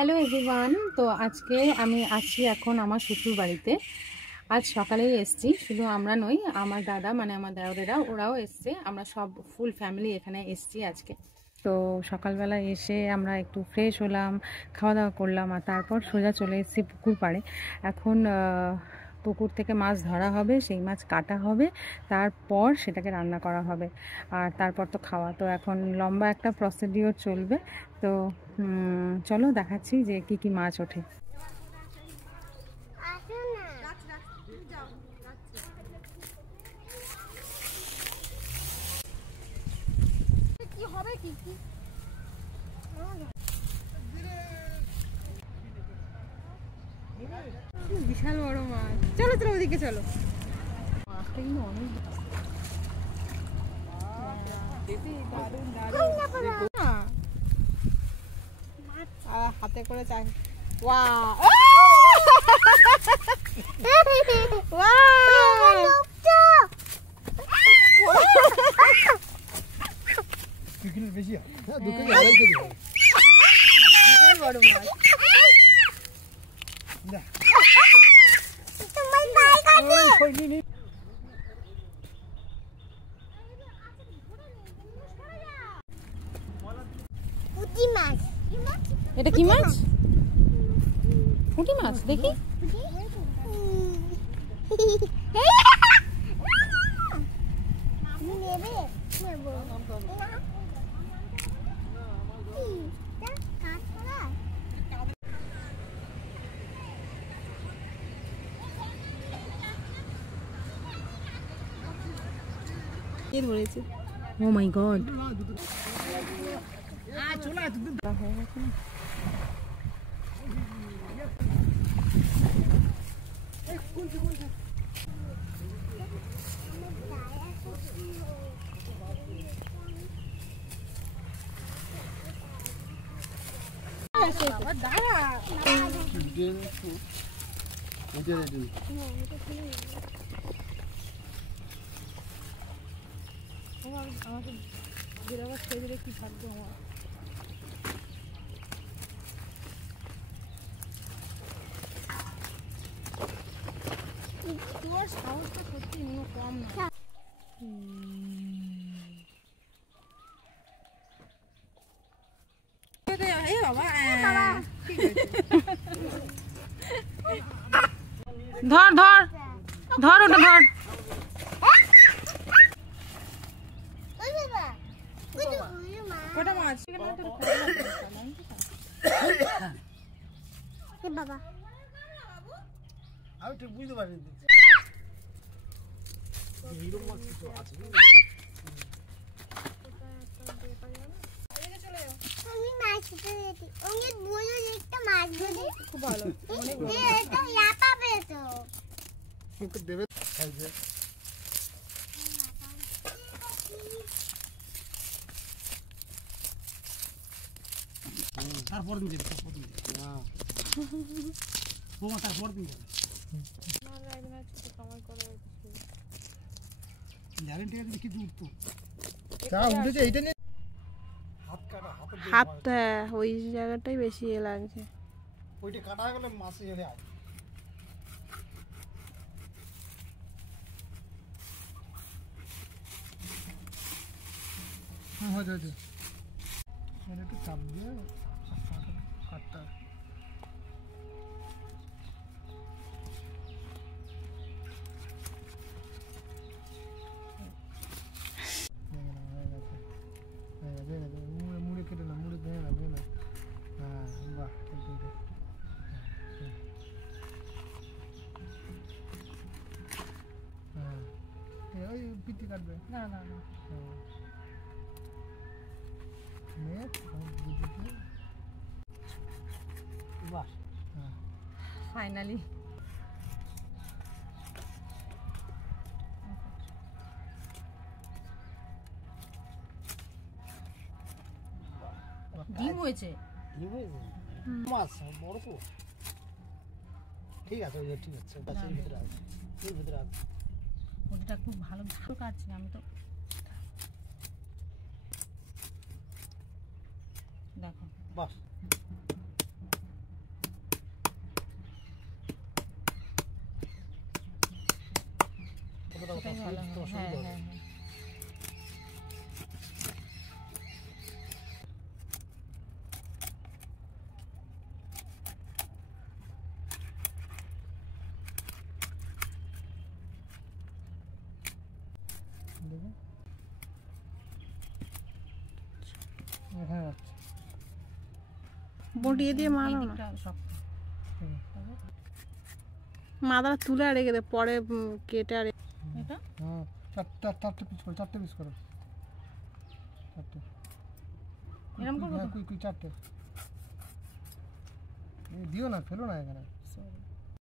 Hello everyone. তো আজকে আমি আছি এখন আমার শ্বশুর বাড়িতে। আজ সকালেই এসেছি, শুধু আমরা নই, আমার দাদা মানে আমার দেওরেরা ওরাও এসছে। আমরা সব ফুল ফ্যামিলি এখানে এসেছি আজকে। তো সকালবেলা এসে আমরা একটু ফ্রেশ হলাম, খাওয়া দাওয়া করলাম, আর তারপর সোজা চলে এসেছি পুকুর পাড়ে। এখন পুকুর থেকে মাছ ধরা হবে, সেই মাছ কাটা হবে, তারপর সেটাকে রান্না করা হবে, আর তারপর তো খাওয়া। তো এখন লম্বা একটা প্রসিডিওর চলবে। তো চলো দেখাচ্ছি যে কি কি মাছ ওঠে। বিশাল বড় মাছ। চলো চলো ওদিকে চলো। মাছটা কিন্তু অনেক হাতে করে চাই। বড় মাছ। এটা কি মাছ? পুঁটি মাছ দেখি। Oh my god. আমাকে বেরোবার শরীরে কি ভাগ্য আমার। তোমার সাহসটা সত্যি কম না। ধর ধর ধর ওটা ধর। কটা মাছ বাবা আমি ঠিক বুঝতে পারিনি। খুব ভালো দেবে। তারপর দিন তারপর দিন হাতটা ওই জায়গাটাই বেশি লাগছে। ওইটা কাটা গেলে মাছে যেতে আসবে। হ্যাঁ হয়তো হয়তো একটু চাপ দিয়ে কাটটা মুড়ে কেটে না, মুড়ে ভেঙে না ভেঙে না। হ্যাঁ বাহ হ্যাঁ ওই পিটি কাটবে না না না। ফাইনালি ডিম হয়েছে। মাছ বড় তো ঠিক আছে, ঠিক আছে ভিতরে আছে, এর ভিতরে আছে। ওটা খুব ভালো ভালো কাটছে। আমি তো দেখো বাস ভালো তো হয়। হ্যাঁ অসুবিধা হবে হ্যাঁ হ্যাঁ। দেখুন এখানে আছে বটিয়ে দিয়ে এই মারো না, দিকটা শক্ত। মাদাটা তুলে আর রেখে দে, পরে কেটে আর এটা হ্যাঁ চারটে পিস করো, চারটে পিস করো, চারটে। এরকম করবো তো? হ্যাঁ কুই চারটে দিও না, ফেলো না এখানে।